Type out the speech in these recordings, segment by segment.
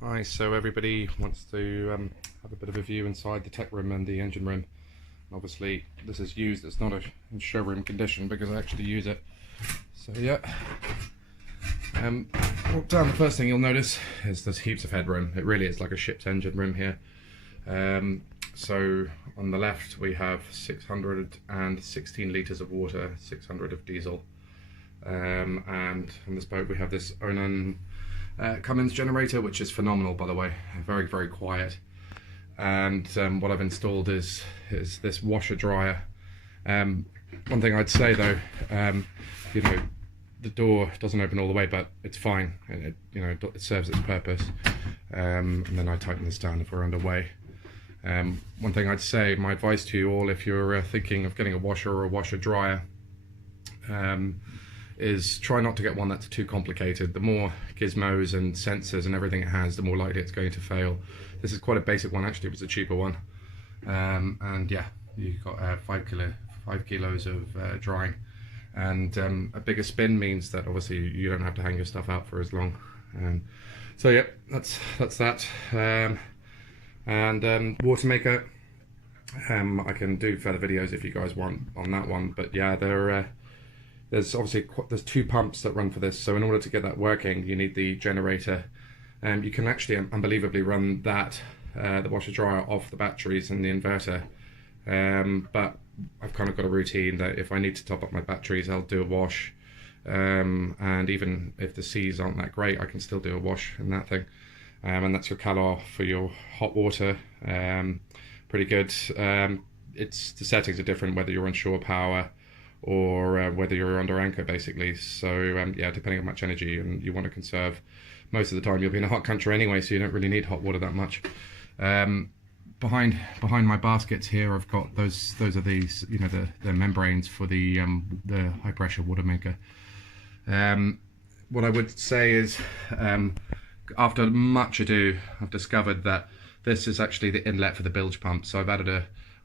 Hi, so everybody wants to have a bit of a view inside the tech room and the engine room. Obviously this is used, it's not in showroom condition because I actually use it. So yeah, walk down, the first thing you'll notice is there's heaps of headroom. It really is like a ship's engine room here. So on the left we have 616 litres of water, 600 of diesel, and on this boat we have this Onan Cummins generator, which is phenomenal, by the way. Very quiet. And what I've installed is this washer dryer. One thing I'd say though, you know, the door doesn't open all the way, but it's fine. It it serves its purpose. And then I tighten this down if we're underway. One thing I'd say, my advice to you all, if you're thinking of getting a washer or a washer dryer, is try not to get one that's too complicated. The more gizmos and sensors and everything it has, the more likely it's going to fail. This is quite a basic one, actually. It was a cheaper one, and yeah, you've got 5 kilos of drying, and a bigger spin means that obviously you don't have to hang your stuff out for as long. So yeah, that's that. Water maker, I can do further videos if you guys want on that one, but yeah, there's obviously there's 2 pumps that run for this, so in order to get that working you need the generator. You can actually unbelievably run that the washer dryer off the batteries and the inverter, but I've kind of got a routine that if I need to top up my batteries I'll do a wash, and even if the seas aren't that great I can still do a wash in that thing, and that's your calor for your hot water. Pretty good. The settings are different whether you're on shore power or whether you're under anchor, basically. So yeah, depending on how much energy and you want to conserve, most of the time you'll be in a hot country anyway, so you don't really need hot water that much. Behind my baskets here I've got those are these, you know, the membranes for the high pressure water maker. What I would say is, after much ado I've discovered that this is actually the inlet for the bilge pump, so I've added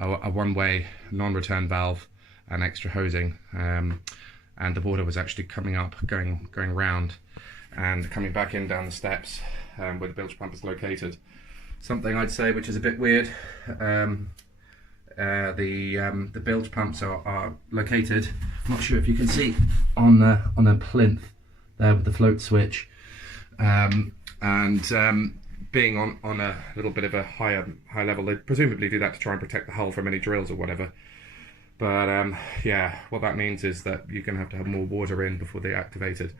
a one-way non-return valve and extra hosing, and the water was actually coming up, going round and coming back in down the steps where the bilge pump is located. Something I'd say which is a bit weird, the bilge pumps are located, I'm not sure if you can see, on a plinth there with the float switch, being on a little bit of a high level, they presumably do that to try and protect the hull from any drills or whatever. But yeah, what that means is that you're going to have more water in before they're activated.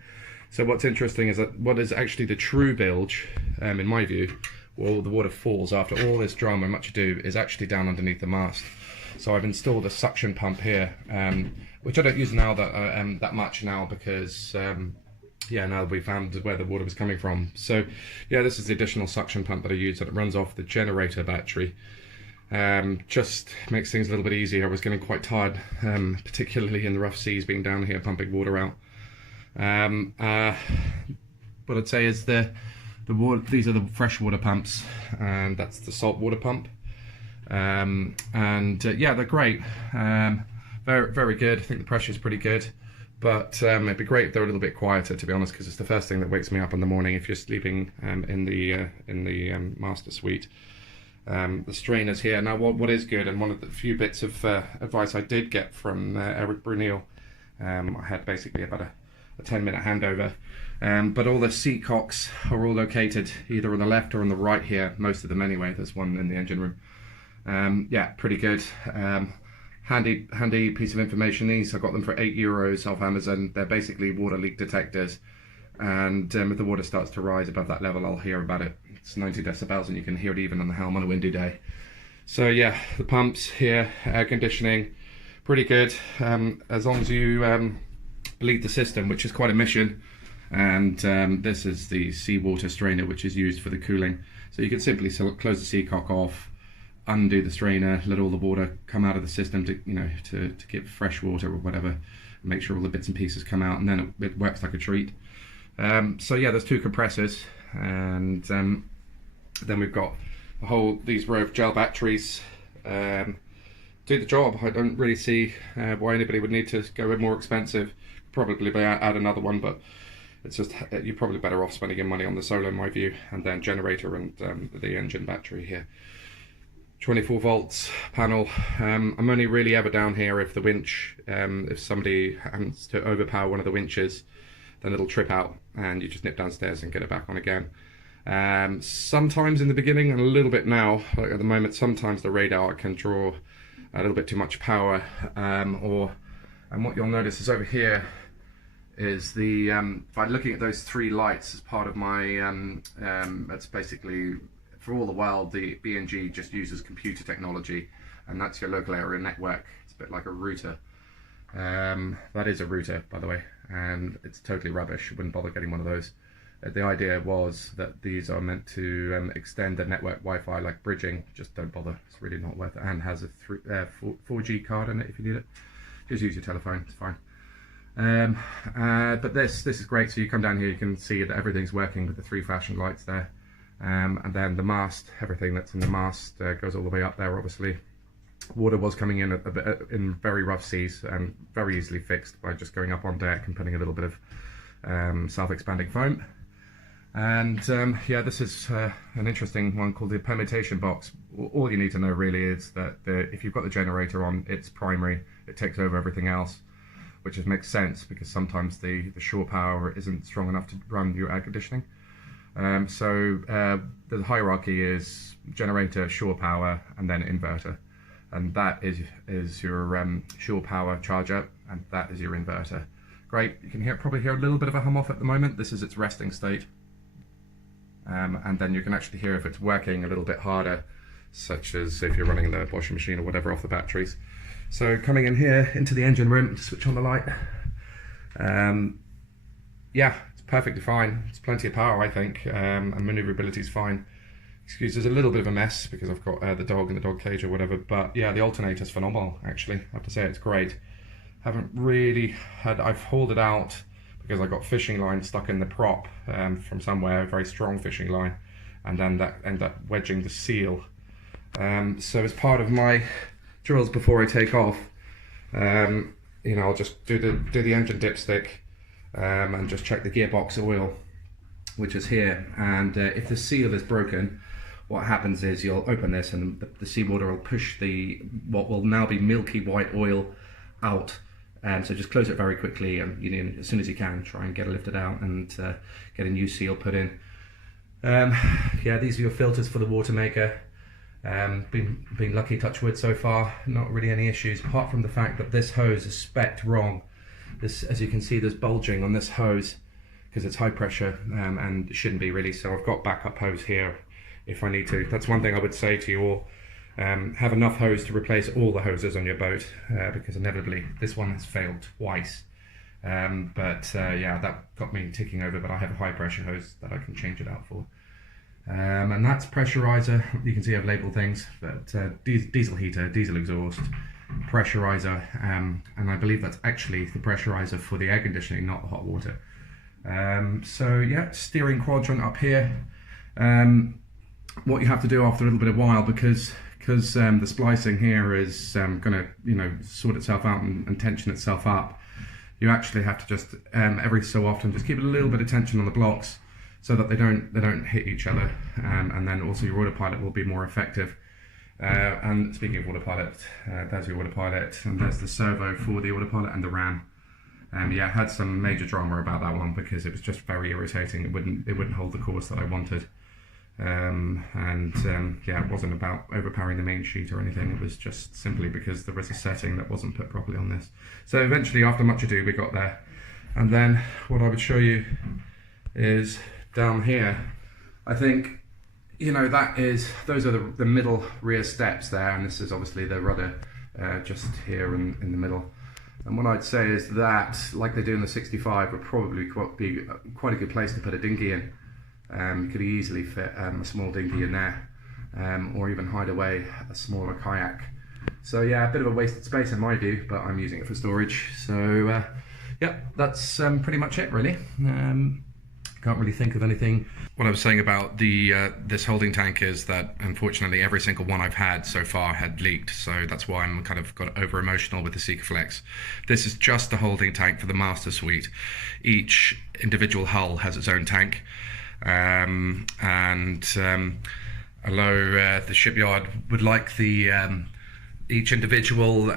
So what's interesting is that what is actually the true bilge, in my view, well, the water falls after all this drama and much ado, is actually down underneath the mast. So I've installed a suction pump here, which I don't use now that much now because yeah, now we found where the water was coming from. So yeah, this is the additional suction pump that I use, and it runs off the generator battery. Just makes things a little bit easier. I was getting quite tired, particularly in the rough seas, being down here pumping water out. What I'd say is the water, these are the freshwater pumps, and that's the saltwater pump. Yeah, they're great. Very good. I think the pressure is pretty good, but it'd be great if they're a little bit quieter, to be honest, because it's the first thing that wakes me up in the morning if you're sleeping in the master suite. The strainers here. Now what is good, and one of the few bits of advice I did get from Eric Brunel, I had basically about a 10-minute handover, but all the seacocks are all located either on the left or on the right here, most of them anyway. There's one in the engine room. Yeah, pretty good. Handy piece of information. These I got them for €8 off Amazon. They're basically water leak detectors, and if the water starts to rise above that level I'll hear about it. It's 90 decibels and you can hear it even on the helm on a windy day. So yeah, the pumps here, air conditioning, pretty good, as long as you bleed the system, which is quite a mission. And this is the seawater strainer, which is used for the cooling. So you can simply close the seacock off, undo the strainer, let all the water come out of the system to give fresh water or whatever, make sure all the bits and pieces come out, and then it works like a treat. So yeah, there's 2 compressors, and then we've got these row of gel batteries. Do the job. I don't really see why anybody would need to go with more expensive. Probably add another one, but it's just, you're probably better off spending your money on the solar in my view, and then generator and the engine battery here. 24 volts panel. I'm only really ever down here if the winch, if somebody happens to overpower one of the winches, then it'll trip out and you just nip downstairs and get it back on again. Sometimes in the beginning and a little bit now, like at the moment, sometimes the radar can draw a little bit too much power, and what you'll notice is over here is the, by looking at those 3 lights as part of my, that's basically, for all the world, the B&G just uses computer technology, and that's your local area network. It's a bit like a router. That is a router, by the way, and it's totally rubbish. Wouldn't bother getting one of those. The idea was that these are meant to extend the network Wi-Fi, like bridging. Just don't bother. It's really not worth it, and has a 4G card in it if you need it. Just use your telephone, it's fine. But this is great. So you come down here, you can see that everything's working with the 3 flashing lights there. And then the mast, everything that's in the mast goes all the way up there, obviously. Water was coming in a bit in very rough seas, and very easily fixed by just going up on deck and putting a little bit of self-expanding foam. And yeah, this is an interesting one called the permutation box. All you need to know really is that if you've got the generator on, it's primary, it takes over everything else, which makes sense because sometimes the shore power isn't strong enough to run your air conditioning. So the hierarchy is generator, shore power, and then inverter, and that is your shore power charger, and that is your inverter. Great, you can probably hear a little bit of a hum off at the moment. This is its resting state, and then you can actually hear if it's working a little bit harder, such as if you're running the washing machine or whatever off the batteries. So coming in here into the engine room to switch on the light, yeah, perfectly fine. It's plenty of power, I think, and maneuverability is fine. Excuse, there's a little bit of a mess because I've got the dog in the dog cage or whatever, but yeah, the alternator's phenomenal, actually. I have to say, it's great. Haven't really I've hauled it out because I got fishing line stuck in the prop from somewhere, a very strong fishing line, and then that ended up wedging the seal. So as part of my drills before I take off, you know, I'll just do the engine dipstick, and just check the gearbox oil, which is here, and if the seal is broken, what happens is you'll open this and the seawater will push what will now be milky white oil out, so just close it very quickly, and you know, as soon as you can, try and get it lifted out and get a new seal put in. Yeah, these are your filters for the water maker. Been lucky, touch wood, so far, not really any issues, apart from the fact that this hose is spec'd wrong. This, as you can see, there's bulging on this hose because it's high pressure, and it shouldn't be really, so I've got backup hose here if I need to. That's one thing I would say to you all. Have enough hose to replace all the hoses on your boat, because inevitably this one has failed twice. Yeah, that got me ticking over, but I have a high pressure hose that I can change it out for. And that's pressurizer. You can see I've labelled things, but diesel heater, diesel exhaust, pressurizer, and I believe that's actually the pressurizer for the air conditioning, not the hot water. So yeah, steering quadrant up here. What you have to do after a little bit of while, because the splicing here is going to, you know, sort itself out and tension itself up, you actually have to just every so often just keep a little bit of tension on the blocks so that they don't hit each other, and then also your autopilot will be more effective. And speaking of autopilot, there's your autopilot, and there's the servo for the autopilot and the ram. Yeah, I had some major drama about that one because it was just very irritating. It wouldn't hold the course that I wanted. Yeah, it wasn't about overpowering the main sheet or anything. It was just simply because there was a setting that wasn't put properly on this. So eventually, after much ado, we got there. And then what I would show you is down here. I think, you know, those are the middle rear steps there, and this is obviously the rudder just here in the middle. And what I'd say is that, like they do in the 65, would probably be quite a good place to put a dinghy in. You could easily fit a small dinghy in there, or even hide away a smaller kayak. So yeah, a bit of a wasted space in my view, but I'm using it for storage. So yeah, that's pretty much it really. Can't really think of anything. What I was saying about the this holding tank is that unfortunately every single one I've had so far had leaked, so that's why I'm kind of got over emotional with the Sikaflex. This is just the holding tank for the Master Suite. Each individual hull has its own tank, although the shipyard would like the each individual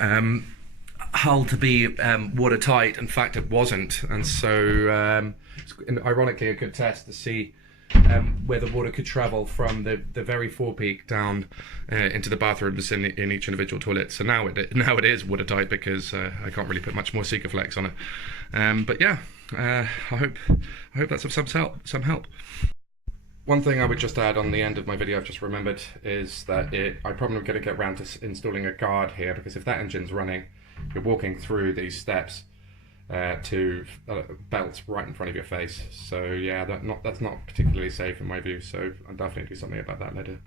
hull to be watertight, in fact it wasn't, and so it's ironically a good test to see where the water could travel from the very forepeak down into the bathrooms in each individual toilet. So now it is watertight because I can't really put much more Sikaflex on it. But yeah, I hope that's of some help. One thing I would just add on the end of my video, I've just remembered, is that I'm probably going to get around to installing a guard here, because if that engine's running, you're walking through these steps to belts right in front of your face. So yeah, that's not particularly safe in my view. So I'll definitely do something about that later.